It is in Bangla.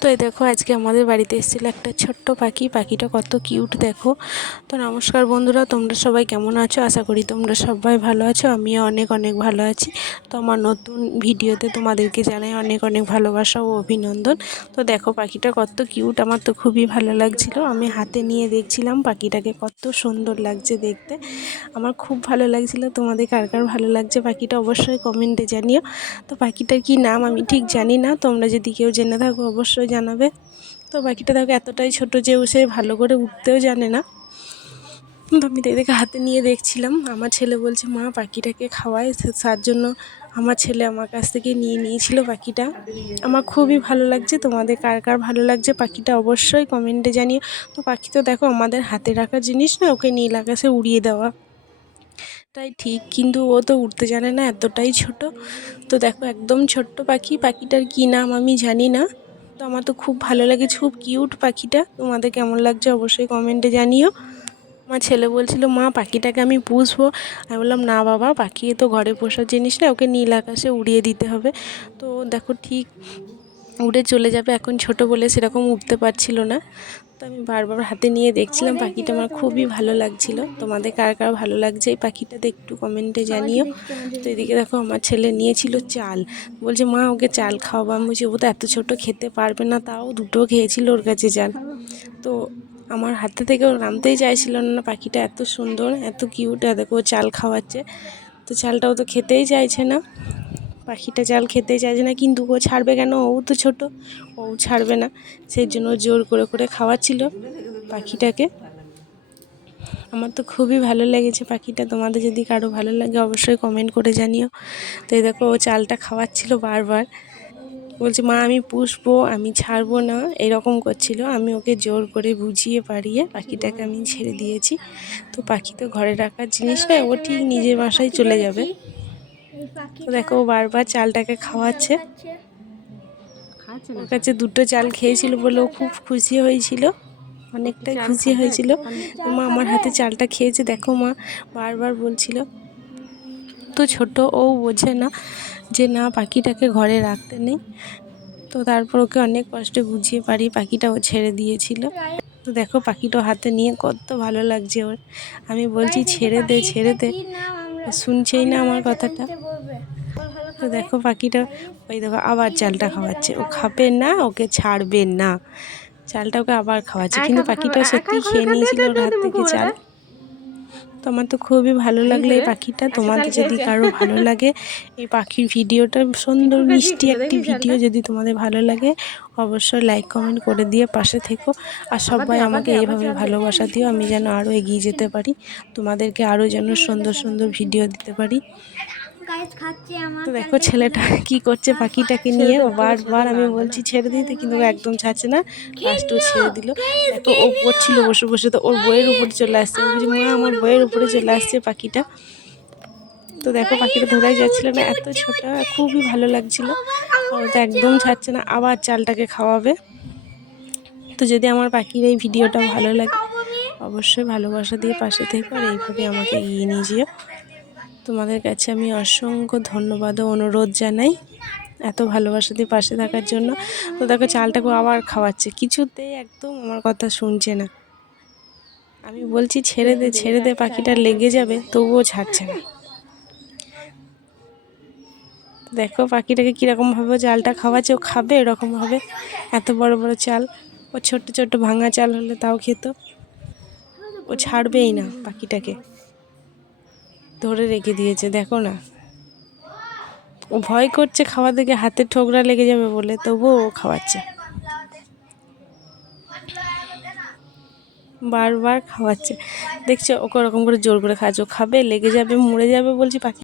তো এই দেখো, আজকে আমাদের বাড়িতে এসেছিল একটা ছোট্ট পাখি। পাখিটা কত কিউট, দেখো। তো নমস্কার বন্ধুরা, তোমরা সবাই কেমন আছো? আশা করি তোমরা সবাই ভালো আছো, আমিও অনেক অনেক ভালো আছি। তো আমার নতুন ভিডিওতে তোমাদেরকে জানাই অনেক অনেক ভালোবাসা ও অভিনন্দন। তো দেখো, পাখিটা কত কিউট, আমার তো খুবই ভালো লাগছিল। আমি হাতে নিয়ে দেখছিলাম পাখিটাকে, কত সুন্দর লাগছে দেখতে। আমার খুব ভালো লাগছিল, তোমাদের কার কার ভালো লাগছে পাখিটা অবশ্যই কমেন্টে জানিও। তো পাখিটার কি নাম আমি ঠিক জানি না, তোমরা যদি কেউ জেনে থাকো অবশ্যই জানাবে। তো পাখিটা দেখো এতটাই ছোট যে ও সে ভালো করে উঠতেও জানে না। তো আমি দেখে হাতে নিয়ে দেখছিলাম, আমার ছেলে বলছে, মা, পাখিটাকে খাওয়াই তার জন্য আমার ছেলে আমার কাছ থেকে নিয়ে নিয়েছিল পাখিটা। আমার খুবই ভালো লাগছে, তোমাদের কার কার ভালো লাগছে পাখিটা অবশ্যই কমেন্টে জানিয়ে তো পাখি তো দেখো আমাদের হাতে রাখা জিনিস না, ওকে নীল আকাশে উড়িয়ে দেওয়া। তাই ঠিক, কিন্তু ও তো উঠতে জানে না, এতটাই ছোট। তো দেখো একদম ছোট্ট পাখি, পাখিটার কী নাম আমি জানি না। তো আমার তো খুব ভালো লাগেছে, খুব কিউট পাখিটা। তোমাদের কেমন লাগছে অবশ্যই কমেন্টে জানিও। আমার ছেলে বলছিল, মা, পাখিটাকে আমি পুষবো। আমি বললাম, না বাবা, পাখি তো ঘরে পোষার জিনিস না, ওকে নীল আকাশে উড়িয়ে দিতে হবে। তো দেখো ঠিক উড়ে চলে যাবে, এখন ছোট বলে সেরকম উঠতে পারছিল না। তো আমি বারবার হাতে নিয়ে দেখছিলাম। পাখিটা আমার খুবই ভালো লাগছিল। তোমাদের কার কার ভালো লাগছে এই পাখিটাতে একটু কমেন্টে জানিও। তো এদিকে দেখো, আমার ছেলে নিয়েছিল চাল। বলছে, মা, ওকে চাল খাওয়াবো। আমি বলছি, ও তো এত ছোটো খেতে পারবে না, তাও দুটো খেয়েছিল ওর কাছে চাল। তো আমার হাতে থেকে ও নামতেই চাইছিল না পাখিটা এত সুন্দর, এত কিউট দেখো চাল খাওয়াচ্ছে। তো চালটাও তো খেতেই চাইছে না। পাখিটা চাল খেতে চাইছে না, কিন্তু ও ছাড়বে কেন? ও তো ছোট, ও ছাড়বে না। সেই জন্য জোর করে করে খাওয়াচ্ছিল পাখিটাকে। আমার তো খুবই ভালো লেগেছে পাখিটা। তোমাদের যদি কারও ভালো লাগে, অবশ্যই কমেন্ট করে জানিও। তো এই দেখো, ও চালটা খাওয়াচ্ছিল বারবার। বলছে, মা, আমি পুষবো, আমি ছাড়বো না। এরকম করছিল। আমি ওকে জোর করে বুঝিয়ে পারিয়ে পাখিটাকে আমি ছেড়ে দিয়েছি। তো পাখি তো ঘরে রাখার জিনিস নয় ও ঠিক নিজের বাসায় চলে যাবে। দেখো ও বারবার চালটাকে খাওয়াচ্ছে। ওর কাছে দুটো চাল খেয়েছিল বলে ও খুব খুশি হয়েছিল। অনেকটাই খুশি হয়েছিল। মা আমার হাতে চালটা খেয়েছে দেখো মা বারবার বলছিল। তো ছোট ও বোঝে না যে না পাখিটাকে ঘরে রাখতে নেই। তো তারপর ওকে অনেক কষ্টে বুঝিয়ে পারি পাখিটা ও ছেড়ে দিয়েছিল। তো দেখো পাখিটা হাতে নিয়ে কত ভালো লাগছে ওর। আমি বলছি ছেড়ে দে ছেড়ে দে। শুনছেই না আমার কথাটা। তো দেখো পাখিটা ওই দেখো আবার চালটা খাওয়াচ্ছে। ও খাবে না ওকে ছাড়বে না। চালটা ওকে আবার খাওয়াচ্ছে। কিন্তু পাখিটা সত্যি খেয়ে নিয়েছিল ওর হাত থেকে চাল। তো আমার তো খুবই ভালো লাগল এই পাখিটা। তোমাদের যদি কারও ভালো লাগে এই পাখির ভিডিওটা সুন্দর মিষ্টি একটি ভিডিও যদি তোমাদের ভালো লাগে অবশ্যই লাইক কমেন্ট করে দিয়ে পাশে থেকো। আর সবাই আমাকে এইভাবে ভালোবাসা দিও আমি যেন আরও এগিয়ে যেতে পারি। তোমাদেরকে আরও যেন সুন্দর সুন্দর ভিডিও দিতে পারি। তো দেখো ছেলেটা কি করছে পাখিটাকে নিয়ে। বারবার আমি বলছি ছেড়ে দিতে কিন্তু একদম ছাড়ছে না। লাস্টও ছেড়ে দিল। তো ও পড়ছিল বসে বসে তো ওর বইয়ের উপরে চলে আসছে। বলছি মা আমার বইয়ের উপরে চলে আসছে পাখিটা। তো দেখো পাখিটা ধরাই যাচ্ছিল না এত ছোট খুবই ভালো লাগছিল। ও তো একদম ছাড়ছে না আবার চালটাকে খাওয়াবে। তো যদি আমার পাখির এই ভিডিওটা ভালো লাগে অবশ্যই ভালোবাসা দিয়ে পাশে থেকে আর এইভাবে আমাকে এগিয়ে নিয়ে যেও। তোমাদের কাছে আমি অসংখ্য ধন্যবাদ ও অনুরোধ জানাই এত ভালোবাসা দিয়ে পাশে থাকার জন্য। তো দেখো চালটাকে আবার খাওয়াচ্ছে। কিছুতেই একদম আমার কথা শুনছে না। আমি বলছি, ছেড়ে দে ছেড়ে দে, পাখিটা লেগে যাবে, তবুও ছাড়ছে না। দেখো, পাখিটাকে কীরকমভাবে চালটা খাওয়াচ্ছে, ও খাবে এরকমভাবে এত বড় বড় চাল, ও ছোট্ট ছোট্ট ভাঙা চাল হলে তাও খেত। ও ছাড়বেই না পাখিটাকে। ধরে রেখে দিয়েছে, দেখো না। ও ভয় করছে খাওয়া দেখে হাতে ঠোকরা লেগে যাবে বলে, তবুও ও খাওয়াচ্ছে। বারবার খাওয়াচ্ছে। দেখছে, ওকে ওরকম করে জোর করে খাওয়াচ্ছে। ও খাবে, লেগে যাবে, মরে যাবে বলছি পাখি।